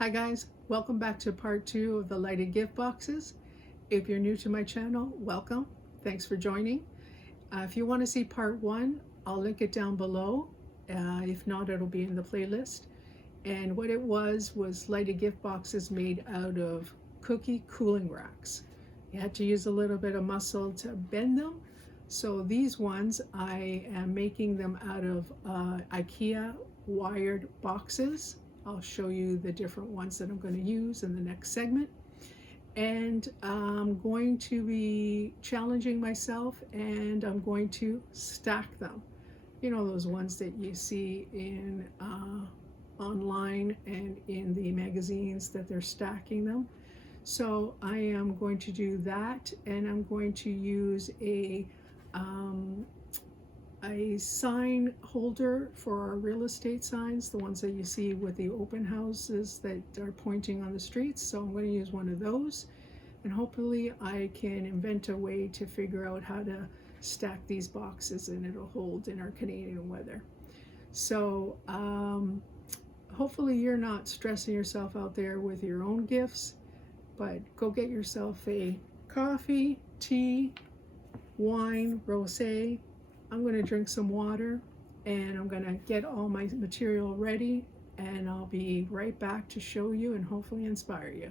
Hi guys, welcome back to part 2 of the lighted gift boxes. If you're new to my channel, welcome. Thanks for joining. If you want to see part 1, I'll link it down below. If not, it'll be in the playlist. And what it was lighted gift boxes made out of cookie cooling racks. You had to use a little bit of muscle to bend them. So these ones, I am making them out of IKEA wired boxes. I'll show you the different ones that I'm going to use in the next segment. And I'm going to be challenging myself, and I'm going to stack them. You know, those ones that you see in online and in the magazines that they're stacking them. So I am going to do that, and I'm going to use a sign holder for our real estate signs, the ones that you see with the open houses that are pointing on the streets. So I'm going to use one of those, and hopefully I can invent a way to figure out how to stack these boxes and it'll hold in our Canadian weather. So hopefully you're not stressing yourself out there with your own gifts, but go get yourself a coffee, tea, wine, rosé. I'm going to drink some water, and I'm going to get all my material ready, and I'll be right back to show you and hopefully inspire you.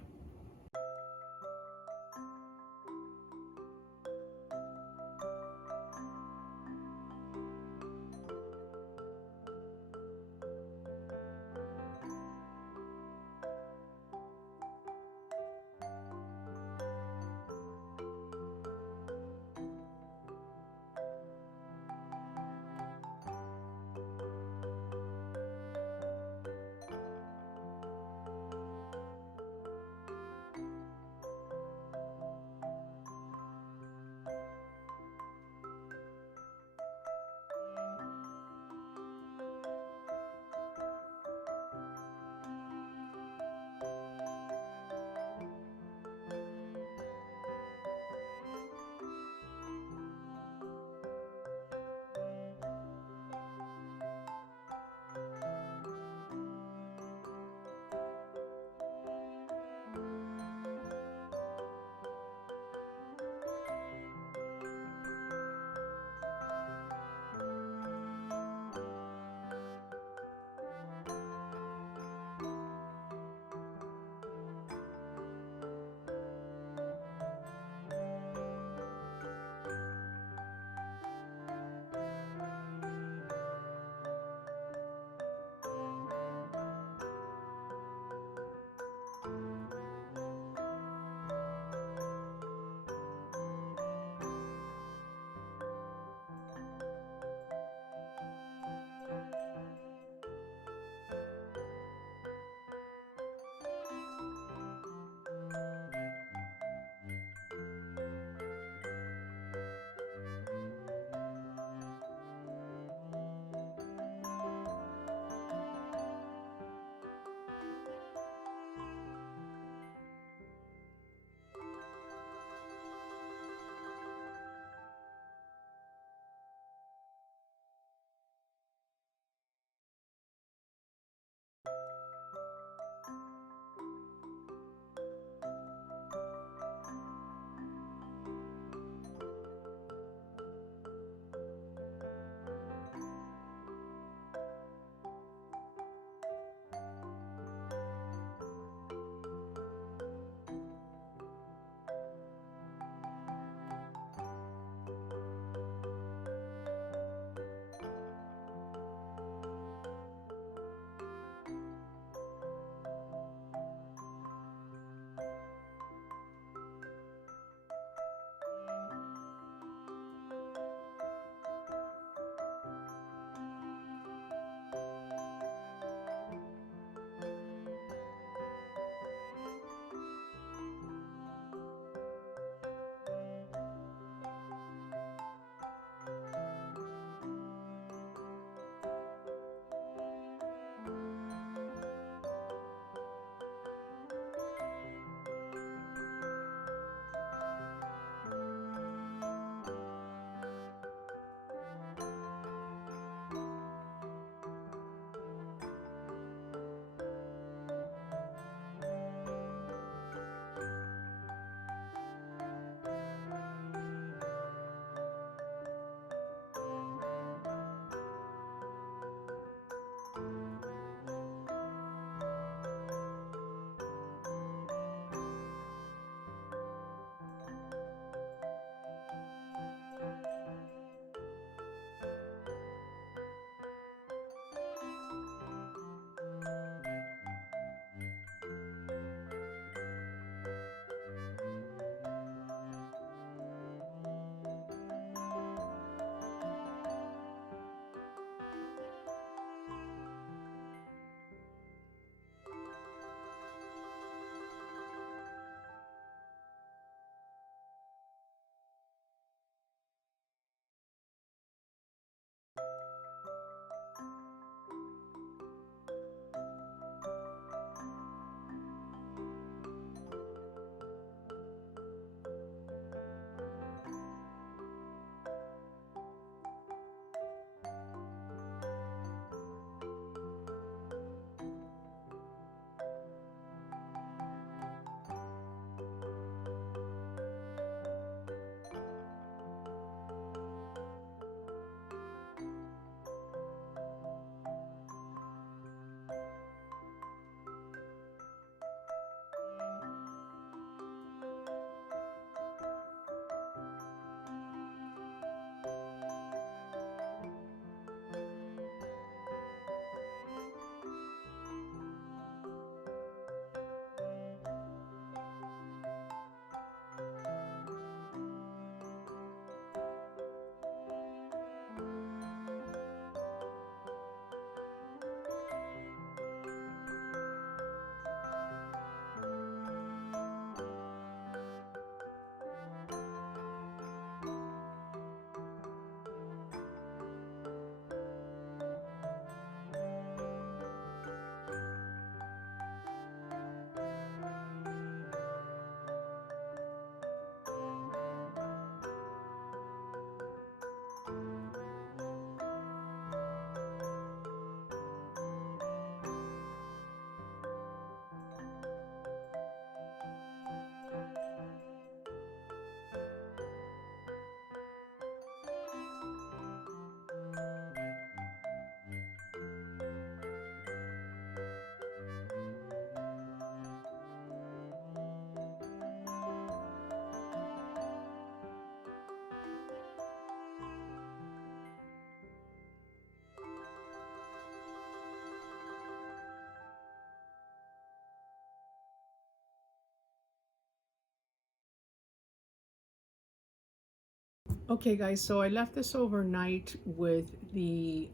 Okay guys, so I left this overnight with the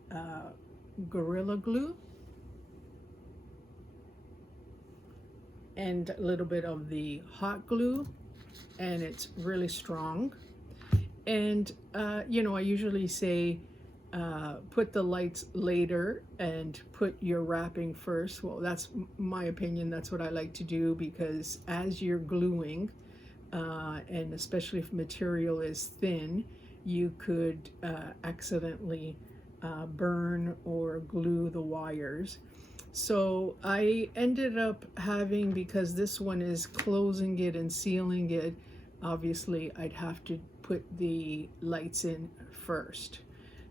Gorilla Glue and a little bit of the hot glue, and it's really strong. And you know, I usually say put the lights later and put your wrapping first. Well, that's my opinion. That's what I like to do, because as you're gluing, and especially if material is thin, you could accidentally burn or glue the wires. So I ended up having, because this one is closing it and sealing it, obviously I'd have to put the lights in first.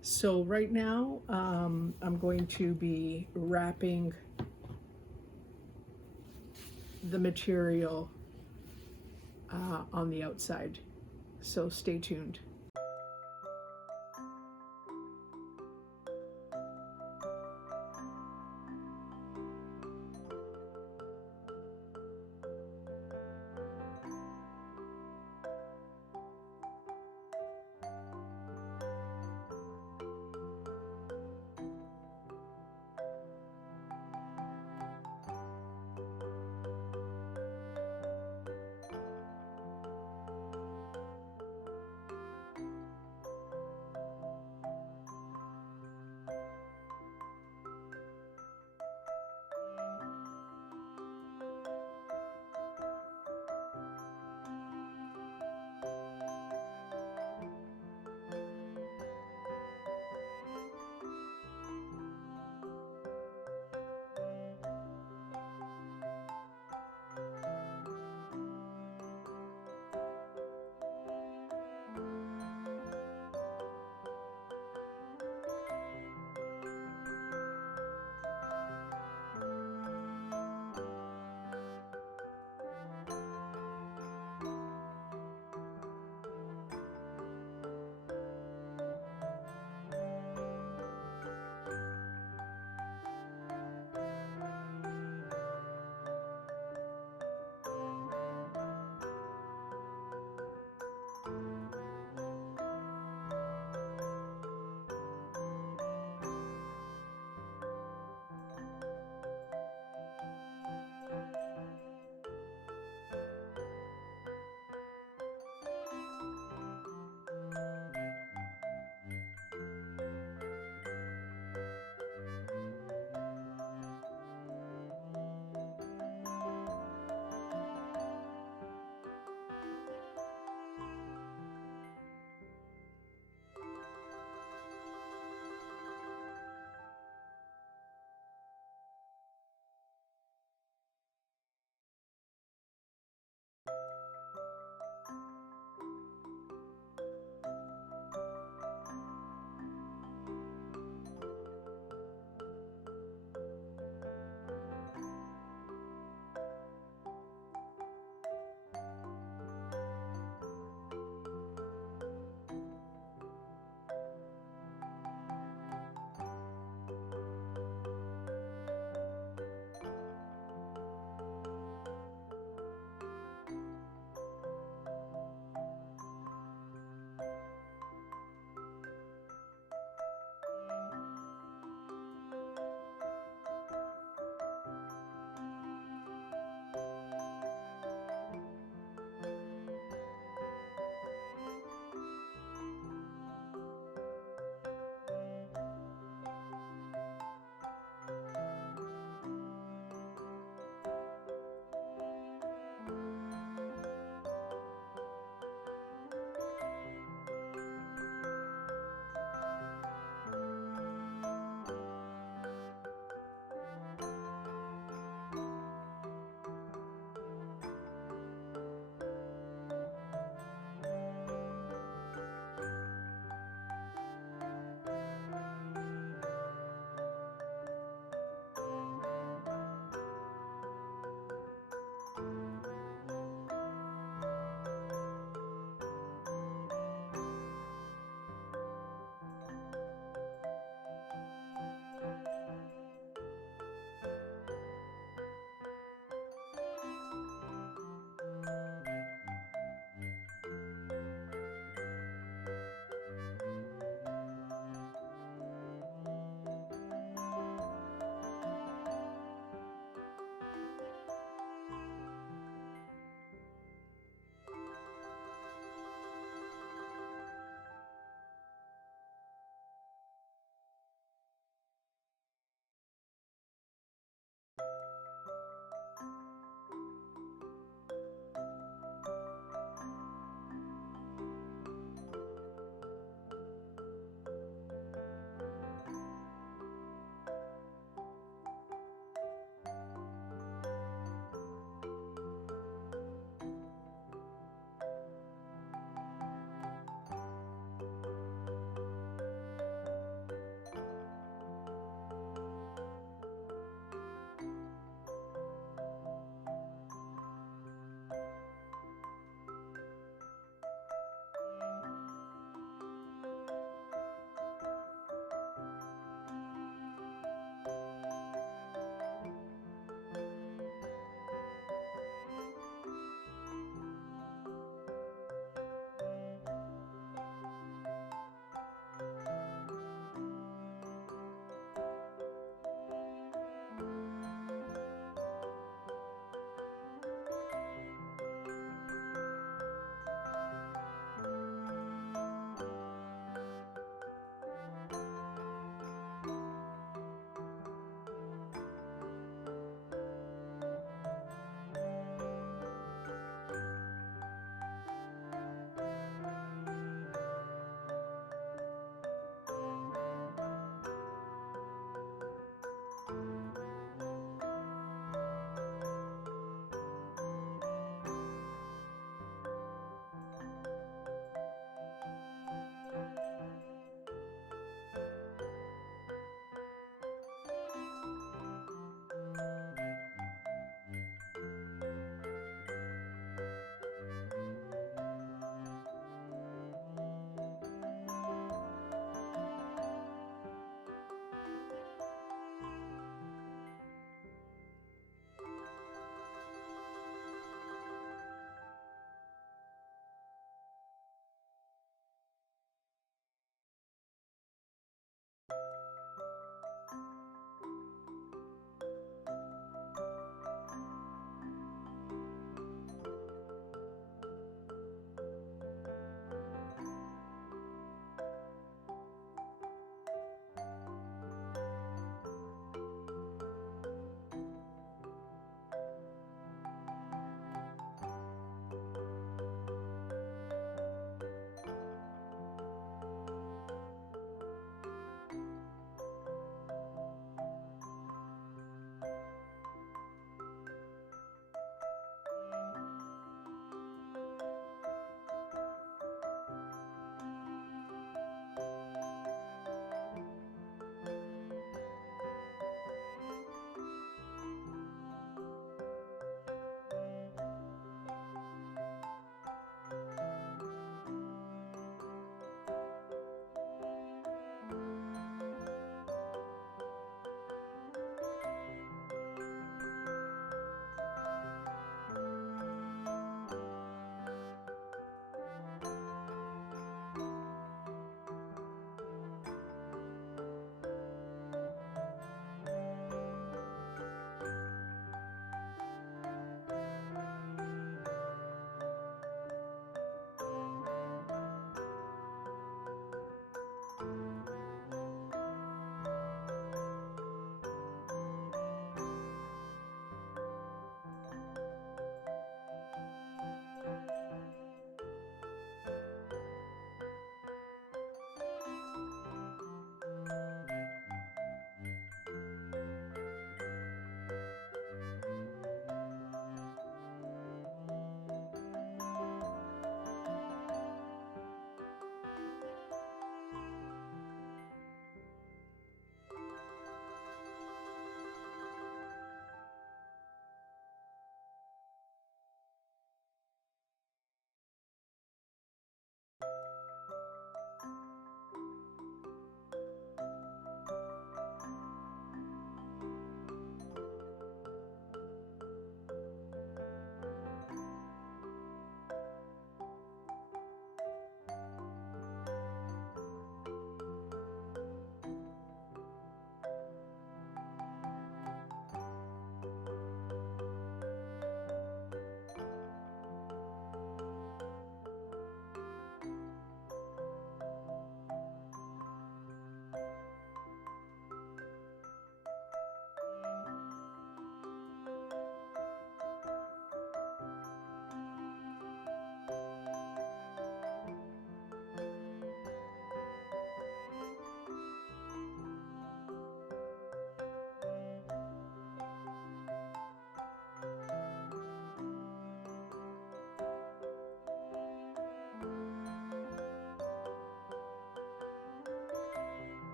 So right now I'm going to be wrapping the material on the outside. So stay tuned.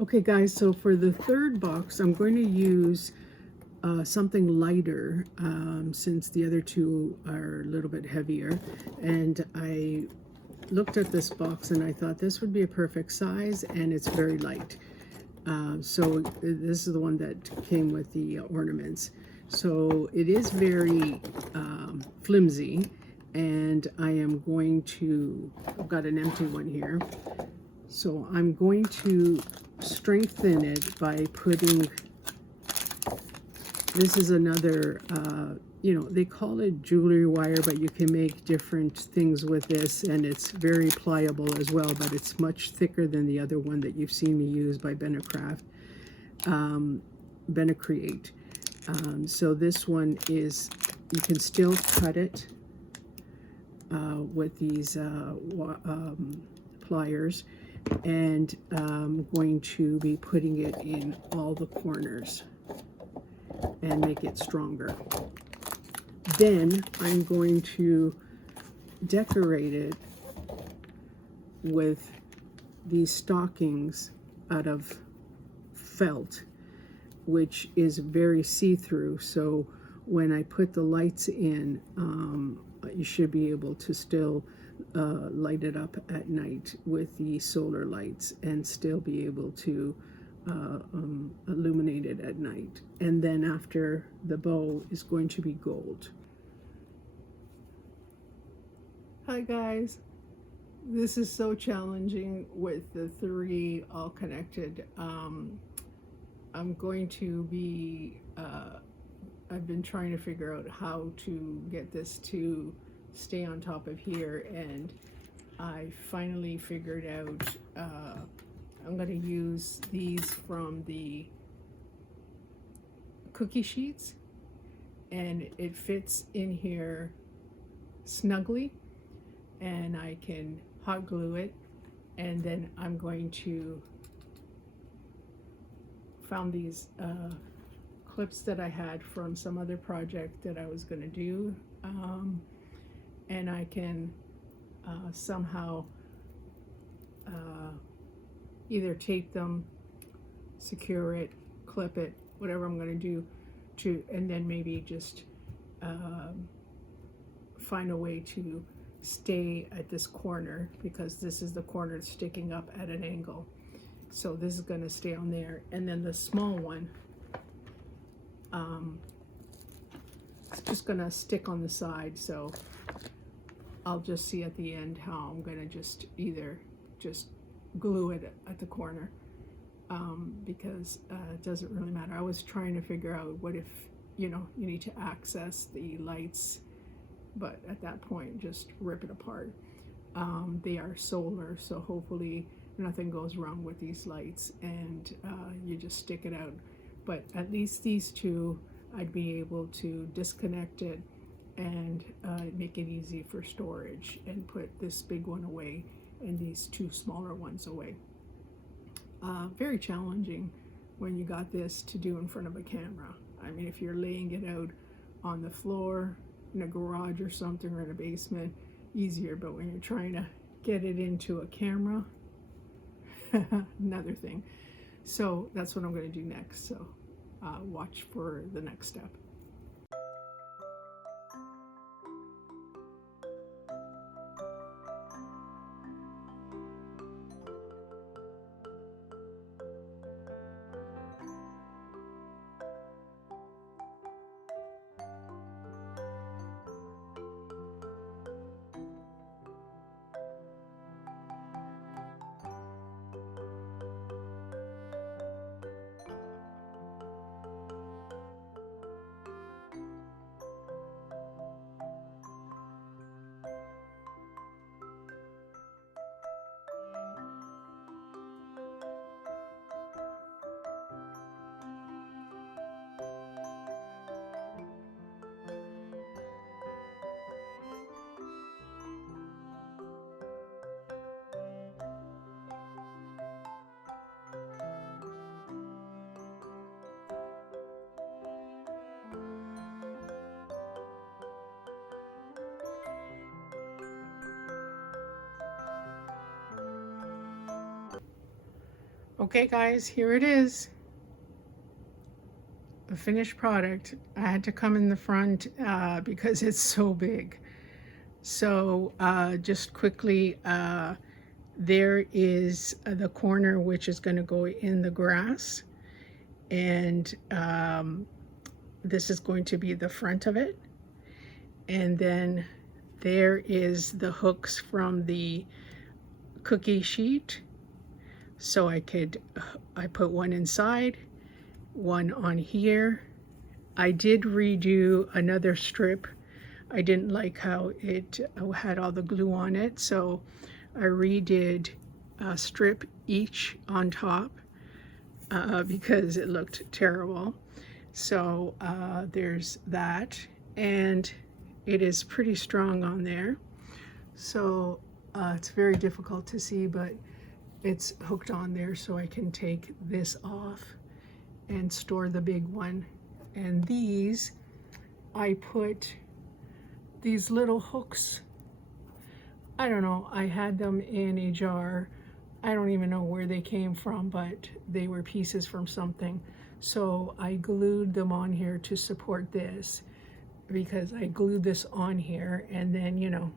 Okay guys, so for the third box, I'm going to use something lighter since the other two are a little bit heavier. And I looked at this box and I thought this would be a perfect size, and it's very light. So this is the one that came with the ornaments. So it is very flimsy, and I am going to, I've got an empty one here. So I'm going to strengthen it by putting, this is another, you know, they call it jewelry wire, but you can make different things with this, and it's very pliable as well, but it's much thicker than the other one that you've seen me use by Benacraft, Benacreate. So this one is, you can still cut it with these pliers, and I'm going to be putting it in all the corners and make it stronger. Then I'm going to decorate it with these stockings out of felt, which is very see-through, so when I put the lights in, you should be able to still light it up at night with the solar lights and still be able to illuminate it at night. And then after, the bow is going to be gold. Hi guys, this is so challenging with the three all connected. I'm going to be I've been trying to figure out how to get this to stay on top of here, and I finally figured out I'm going to use these from the cookie sheets, and it fits in here snugly, and I can hot glue it. And then I'm going to found these clips that I had from some other project that I was going to do, and I can somehow either tape them, secure it, clip it, whatever I'm going to do, and then maybe just find a way to stay at this corner, because this is the corner sticking up at an angle. So this is going to stay on there, and then the small one, it's just going to stick on the side. So I'll just see at the end how I'm going to just either just glue it at the corner, because it doesn't really matter. I was trying to figure out what if, you know, you need to access the lights, but at that point just rip it apart. They are solar, so hopefully nothing goes wrong with these lights, and you just stick it out. But at least these two, I'd be able to disconnect it and make it easy for storage, and put this big one away and these two smaller ones away. Very challenging when you got this to do in front of a camera. I mean, if you're laying it out on the floor in a garage or something, or in a basement, easier, but when you're trying to get it into a camera, another thing. So that's what I'm going to do next. So watch for the next step. Okay guys, here it is. The finished product. I had to come in the front because it's so big. So just quickly, there is the corner which is going to go in the grass, and this is going to be the front of it. And then there is the hooks from the cookie sheet. So I put one inside, one on here. I did redo another strip. I didn't like how it had all the glue on it, so I redid a strip each on top because it looked terrible. So there's that, and it is pretty strong on there. So it's very difficult to see, but it's hooked on there, so I can take this off and store the big one. And these, I put these little hooks. I don't know, I had them in a jar. I don't even know where they came from, but they were pieces from something. So I glued them on here to support this, because I glued this on here, and then, you know,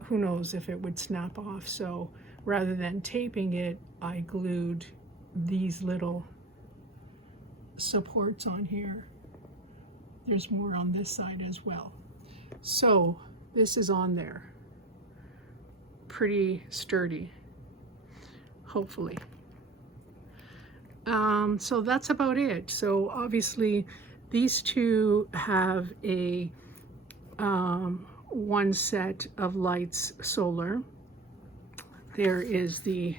who knows if it would snap off. So rather than taping it, I glued these little supports on here. There's more on this side as well. So this is on there. Pretty sturdy, hopefully. So that's about it. So obviously these two have a one set of lights solar. There is the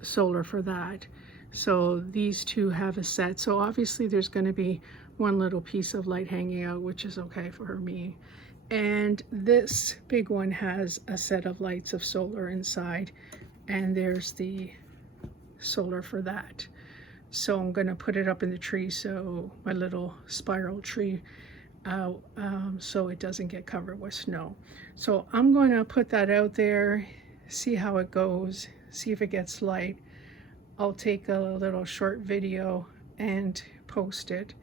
solar for that. So these two have a set. So obviously there's going to be one little piece of light hanging out, which is okay for me. And this big one has a set of lights of solar inside, and there's the solar for that. So I'm going to put it up in the tree, so my little spiral tree, so it doesn't get covered with snow. So I'm going to put that out there, see how it goes, see if it gets light. I'll take a little short video and post it.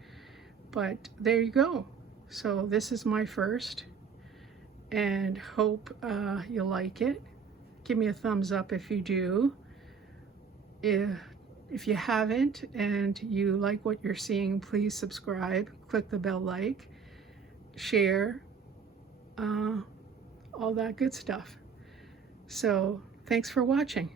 But there you go. So this is my first, and hope you like it. Give me a thumbs up if you do. If you haven't and you like what you're seeing, please subscribe, click the bell like, share, all that good stuff. So thanks for watching.